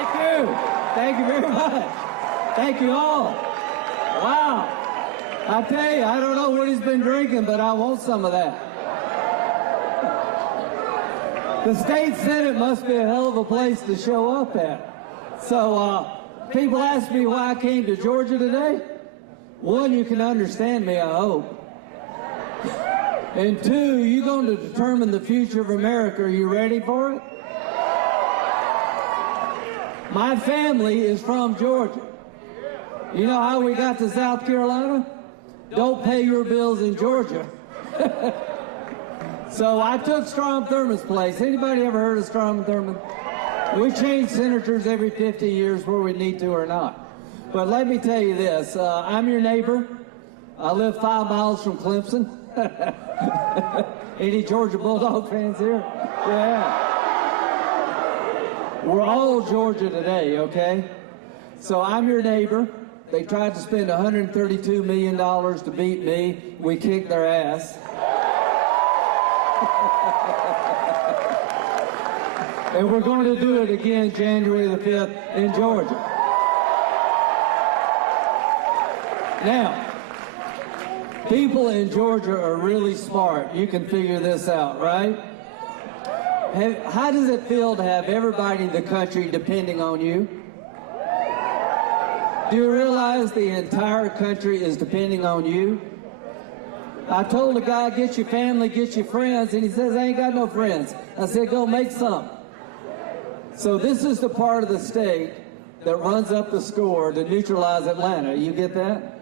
Thank you. Thank you very much. Thank you all. Wow. I tell you, I don't know what he's been drinking, but I want some of that. The state senate must be a hell of a place to show up at. So people ask me why I came to Georgia today. One, you can understand me, I hope. And two, you're going to determine the future of America. Are you ready for it? My family is from Georgia. You know how we got to South Carolina? Don't pay your bills in Georgia. So I took Strom Thurmond's place. Anybody ever heard of Strom Thurmond? We change senators every 50 years where we need to or not. But let me tell you this. I'm your neighbor. I live 5 miles from Clemson. Any Georgia Bulldog fans here? Yeah. We're all Georgia today, okay? So I'm your neighbor. They tried to spend $132 million to beat me. We kicked their ass. And we're going to do it again January the 5th in Georgia. Now, people in Georgia are really smart. You can figure this out, right? How does it feel to have everybody in the country depending on you? Do you realize the entire country is depending on you? I told a guy, get your family, get your friends, and he says, I ain't got no friends. I said, go make some. So this is the part of the state that runs up the score to neutralize Atlanta. You get that?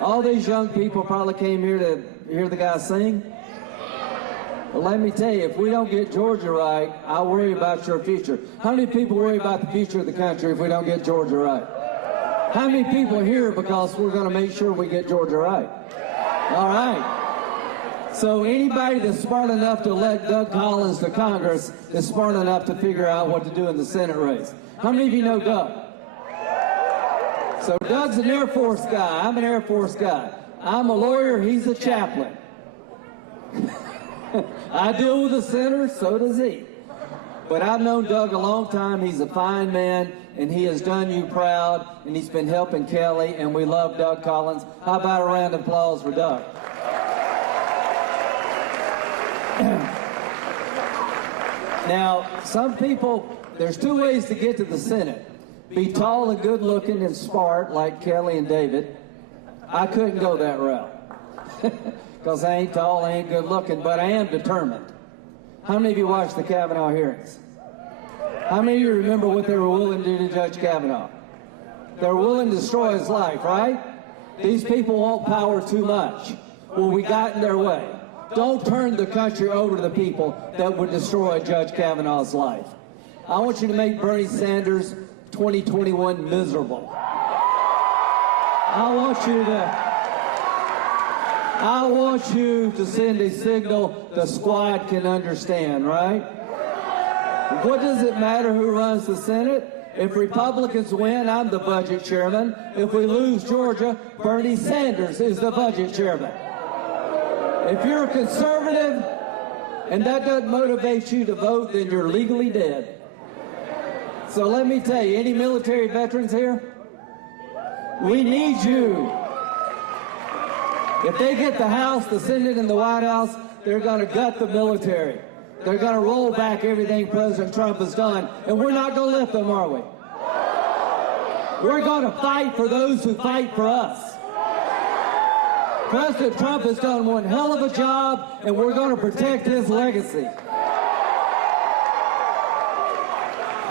All these young people probably came here to hear the guy sing. Well, let me tell you, if we don't get Georgia right, I worry about your future. How many people worry about the future of the country if we don't get Georgia right? How many people are here because we're going to make sure we get Georgia right? All right. So anybody that's smart enough to elect Doug Collins to Congress is smart enough to figure out what to do in the Senate race. How many of you know Doug? So Doug's an Air Force guy. I'm an Air Force guy. I'm a lawyer. He's a chaplain. I deal with the senators, so does he. But I've known Doug a long time. He's a fine man, and he has done you proud, and he's been helping Kelly, and we love Doug Collins. How about a round of applause for Doug? Now, some people, there's 2 ways to get to the Senate. Be tall and good looking and smart like Kelly and David. I couldn't go that route. Because I ain't tall, I ain't good looking, but I am determined. How many of you watched the Kavanaugh hearings? How many of you remember what they were willing to do to Judge Kavanaugh? They were willing to destroy his life, right? These people want power too much. Well, we got in their way. Don't turn the country over to the people that would destroy Judge Kavanaugh's life. I want you to make Bernie Sanders 2021 miserable. I want you to send a signal the squad can understand, right? What does it matter who runs the Senate? If Republicans win, I'm the budget chairman. If we lose Georgia, Bernie Sanders is the budget chairman. If you're a conservative and that doesn't motivate you to vote, then you're legally dead. So let me tell you, any military veterans here? We need you. If they get the House, the Senate, and the White House, they're going to gut the military. They're going to roll back everything President Trump has done, and we're not going to let them, are we? We're going to fight for those who fight for us. President Trump has done one hell of a job, and we're going to protect his legacy.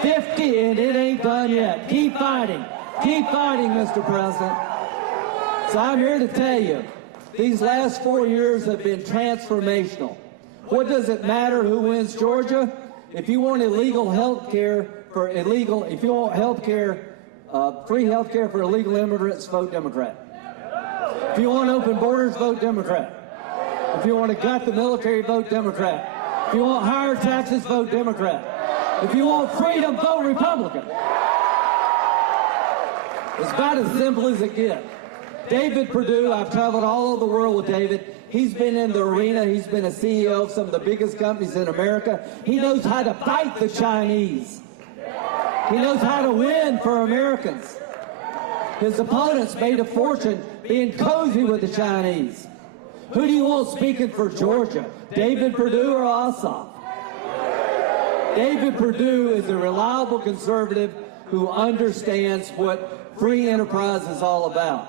50, and it ain't done yet. Keep fighting. Keep fighting, Mr. President. So I'm here to tell you, these last 4 years have been transformational. What does it matter who wins Georgia? If you want illegal health care for illegal, if you want health care, free health care for illegal immigrants, vote Democrat. If you want open borders, vote Democrat. If you want to gut the military, vote Democrat. If you want higher taxes, vote Democrat. If you want freedom, vote Republican. It's about as simple as it gets. David Perdue, I've traveled all over the world with David. He's been in the arena. He's been a CEO of some of the biggest companies in America. He knows how to fight the Chinese. He knows how to win for Americans. His opponents made a fortune being cozy with the Chinese. Who do you want speaking for Georgia? David Perdue or Ossoff? David Perdue is a reliable conservative who understands what free enterprise is all about.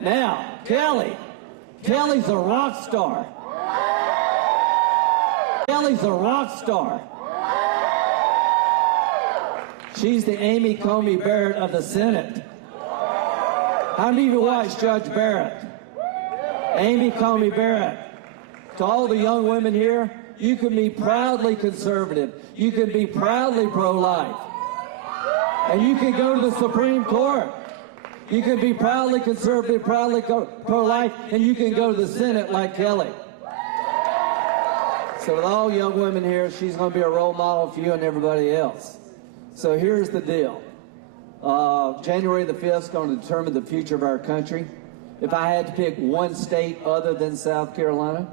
Now, Kelly. Kelly's a rock star. Kelly's a rock star. She's the Amy Coney Barrett of the Senate. How many of you watched Judge Barrett? Amy Coney Barrett. To all the young women here, you can be proudly conservative. You can be proudly pro-life. And you can go to the Supreme Court. You can be proudly conservative, proudly pro-life, and you can go to the Senate like Kelly. So with all young women here, she's going to be a role model for you and everybody else. So here's the deal. January the 5th is going to determine the future of our country. If I had to pick one state other than South Carolina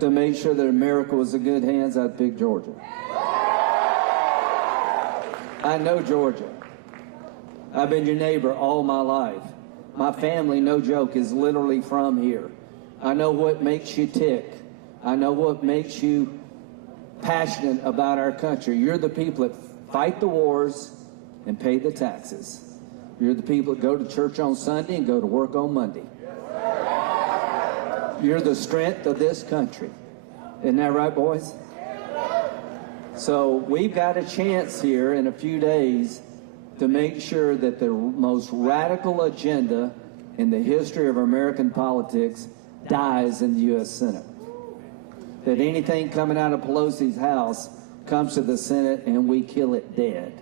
to make sure that America was in good hands, I'd pick Georgia. I know Georgia. I've been your neighbor all my life. My family, no joke, is literally from here. I know what makes you tick. I know what makes you passionate about our country. You're the people that fight the wars and pay the taxes. You're the people that go to church on Sunday and go to work on Monday. You're the strength of this country. Isn't that right, boys? So we've got a chance here in a few days to make sure that the most radical agenda in the history of American politics dies in the U.S. Senate. That anything coming out of Pelosi's house comes to the Senate and we kill it dead.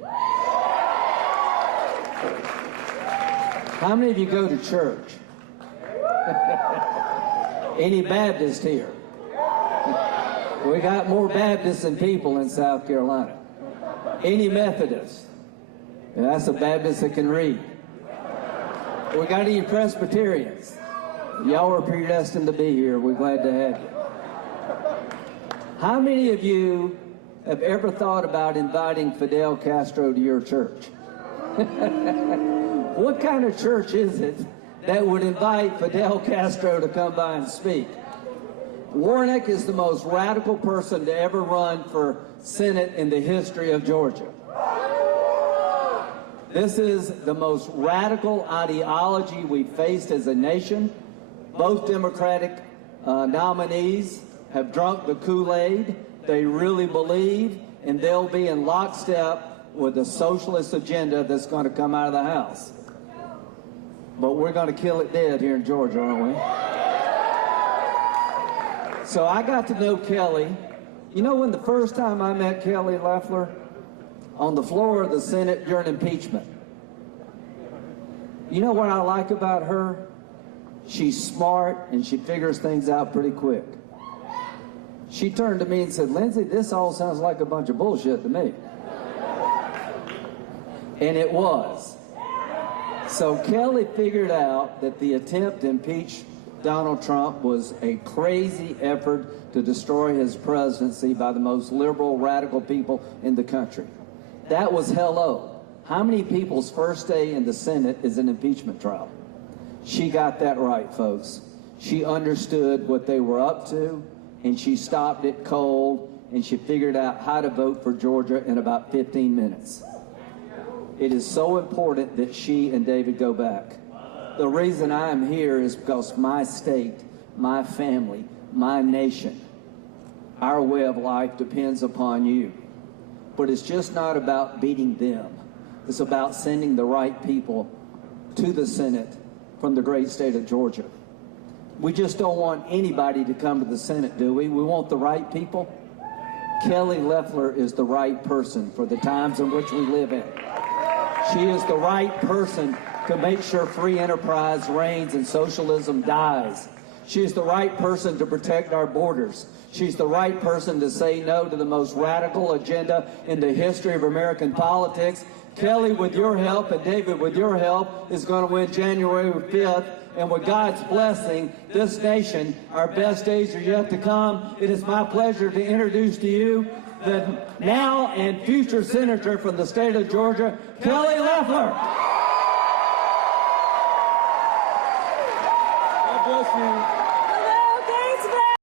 How many of you go to church? Any Baptist here? We got more Baptists than people in South Carolina. Any Methodist? Yeah, that's a Baptist that can read. We got any Presbyterians? Y'all are predestined to be here. We're glad to have you. How many of you have ever thought about inviting Fidel Castro to your church? What kind of church is it that would invite Fidel Castro to come by and speak? Warnock is the most radical person to ever run for Senate in the history of Georgia. This is the most radical ideology we faced as a nation. Both Democratic nominees have drunk the Kool-Aid. They really believe, and they'll be in lockstep with the socialist agenda that's going to come out of the House. But we're going to kill it dead here in Georgia, aren't we? So I got to know Kelly. You know when the first time I met Kelly Loeffler? On the floor of the Senate during impeachment. You know what I like about her? She's smart and she figures things out pretty quick. She turned to me and said, "Lindsey, this all sounds like a bunch of bullshit to me." And it was. So Kelly figured out that the attempt to impeach Donald Trump was a crazy effort to destroy his presidency by the most liberal, radical people in the country. That was hello. How many people's first day in the Senate is an impeachment trial? She got that right, folks. She understood what they were up to, and she stopped it cold, and she figured out how to vote for Georgia in about 15 minutes. It is so important that she and David go back. The reason I am here is because my state, my family, my nation, our way of life depends upon you. But it's just not about beating them. It's about sending the right people to the Senate from the great state of Georgia. We just don't want anybody to come to the Senate, do we? We want the right people. Kelly Loeffler is the right person for the times in which we live in. She is the right person to make sure free enterprise reigns and socialism dies. She's the right person to protect our borders. She's the right person to say no to the most radical agenda in the history of American politics. Kelly, with your help, and David, with your help, is going to win January 5th. And with God's blessing, this nation, our best days are yet to come. It is my pleasure to introduce to you the now and future senator from the state of Georgia, Kelly Loeffler. God bless you.